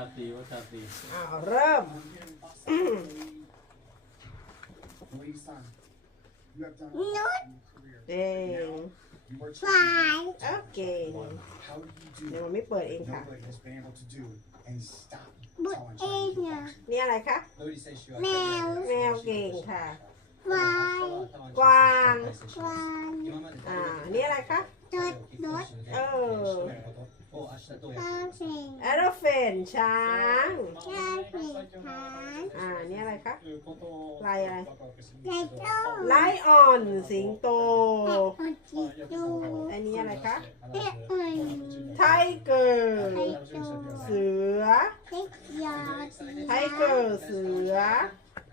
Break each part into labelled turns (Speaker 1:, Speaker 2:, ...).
Speaker 1: าตรีวัชาตรี
Speaker 2: อ้าวเริ่ม
Speaker 3: Lady Sun, you have done a
Speaker 4: Not
Speaker 3: career.
Speaker 2: เก่ง
Speaker 3: You are
Speaker 4: fine.
Speaker 2: โอเค
Speaker 3: How do you
Speaker 2: เดี๋ยว
Speaker 3: do
Speaker 2: มันไม่เปิดเอง
Speaker 3: what
Speaker 2: ค่ะ
Speaker 3: nobody has been able to do and stop
Speaker 4: But
Speaker 3: someone trying to
Speaker 4: Anya.
Speaker 3: keep
Speaker 2: นี่อะไรคะ
Speaker 5: Lodi says she
Speaker 4: แมว
Speaker 2: แมวเก่งค่ะ
Speaker 4: Fine.
Speaker 2: กวาง
Speaker 4: Fine.
Speaker 2: อ่า นี่อะไรคะ
Speaker 4: Dot. Dot.
Speaker 2: เออ
Speaker 4: Something.
Speaker 2: แอโรเฟนช้าง
Speaker 4: Something. Fine.
Speaker 2: อ่า นี่อะไรคะ ลายอะไร
Speaker 4: Let's
Speaker 2: ไล
Speaker 4: go.
Speaker 2: ออน สิงโต
Speaker 4: Potato.
Speaker 2: อันนี้อะไรคะ
Speaker 4: Lemon.
Speaker 2: ไทเกอร์ เสือ
Speaker 4: Take your
Speaker 2: ไทเกอร์ เสือ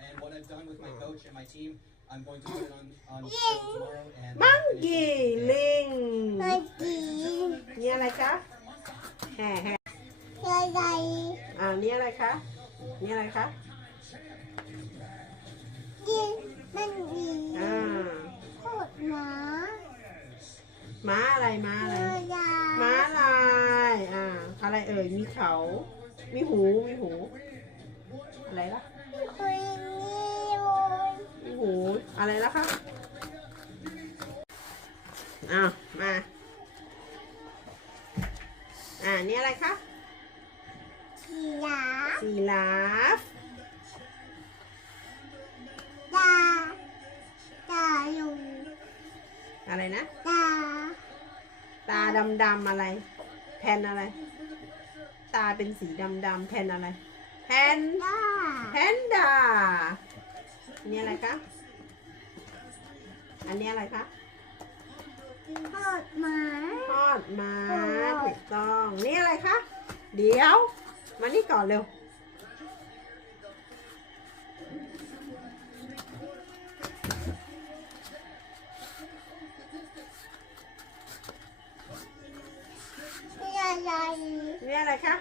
Speaker 5: And what I've done with my coach and my team, I'm going to put it on, on show tomorrow. And
Speaker 2: มังกี้ลิง
Speaker 4: Monkey.
Speaker 2: นี่อะไรคะ แห่แห่
Speaker 4: Yay.
Speaker 2: อ่านี่อะไรคะนี่อะไรคะ
Speaker 4: Yin. Monkey.
Speaker 2: อ่า
Speaker 4: Hot ma.
Speaker 2: ม้าอะไรม้าอะไร
Speaker 4: Maya.
Speaker 2: ม้าลายอ่า อะไรเอ่ย มีเขา มีหู มีหู อะไรล่ะ
Speaker 4: Queen.
Speaker 2: มีหู อะไรล่ะคะ อ้าว มาอ่า นี่อะไรคะ
Speaker 4: Chia.
Speaker 2: สีลาฟ
Speaker 4: Da. Da. Lu.
Speaker 2: อะไรนะ
Speaker 4: Da.
Speaker 2: ตาดำดำๆอะไร แผ่นอะไร ตาเป็นสีดำดำๆแผ่นอะไร แผ่น
Speaker 4: Da.
Speaker 2: แพนด้านี่อะไรคะ อันนี้อะไรคะ
Speaker 4: Hot ma.
Speaker 2: ทอ ดม้าถูกต้องนี่อะไรคะเดี๋ยว มานี่ก่อนเร็ว
Speaker 4: Yay.
Speaker 2: นี่อะไรคะ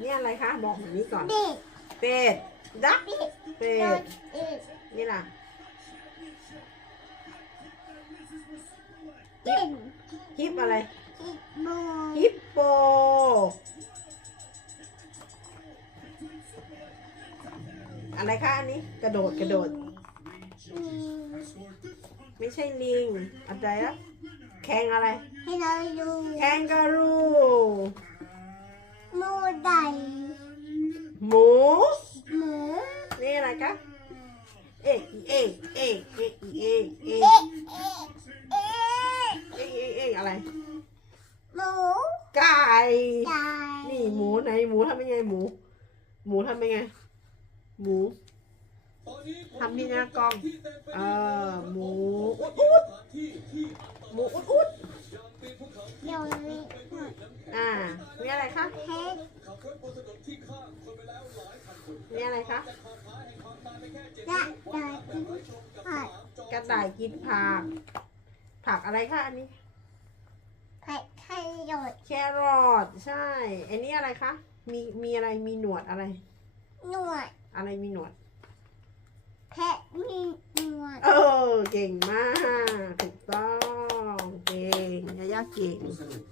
Speaker 2: นี่อะไรคะ บอกแบบนี้ก่อน
Speaker 4: Big.
Speaker 2: เป็ดดัก
Speaker 4: Big.
Speaker 2: เป็ด
Speaker 4: Dot. Is.
Speaker 2: นี่ล่ะ
Speaker 4: In.
Speaker 2: ฮิปอะไร
Speaker 4: It. Boy.
Speaker 2: ฮิปโป อะไรคะอันนี้ กระโดดกระโดด ไม่ใช่ลิง อะไรนะแข่งอะไร
Speaker 4: Hello you.
Speaker 2: แข่งการู
Speaker 4: Mua đầy.
Speaker 2: หมู
Speaker 4: Mũ.
Speaker 2: นี่อะไรคะ เอ๊ะเอ๊ะเอ๊ะเอ๊ะเอ๊ะเอ๊ะ
Speaker 4: Ê. Ê. Ê.
Speaker 2: เอ๊ะเอ๊ะเอ๊ะอะไร
Speaker 4: Mũ.
Speaker 2: ไก่
Speaker 4: Đầy.
Speaker 2: นี่หมูไหนหมูทำยังไงหมู หมูทำยังไง หมูทำที่หน้ากล้องเออหมูอุดอุดหมูอุดอุด
Speaker 4: Rồi.
Speaker 2: อ่านี่อะไรคะ
Speaker 4: Hết.
Speaker 2: นี่อะไรคะ
Speaker 4: Dạ. Đời. Hot.
Speaker 2: กระต่ายกินผักผักอะไรคะอันนี้
Speaker 4: Phải thay rồi.
Speaker 2: แครอทใช่ อันนี้อะไรคะ มีมีอะไรมีหนวดอะไร
Speaker 4: Nuột.
Speaker 2: อะไรมีหนวด
Speaker 4: Pet me. Nuột.
Speaker 2: เออ เก่งมาก ถูกต้อง เก่งยายาเก่ง
Speaker 1: สรุปใกล้สิ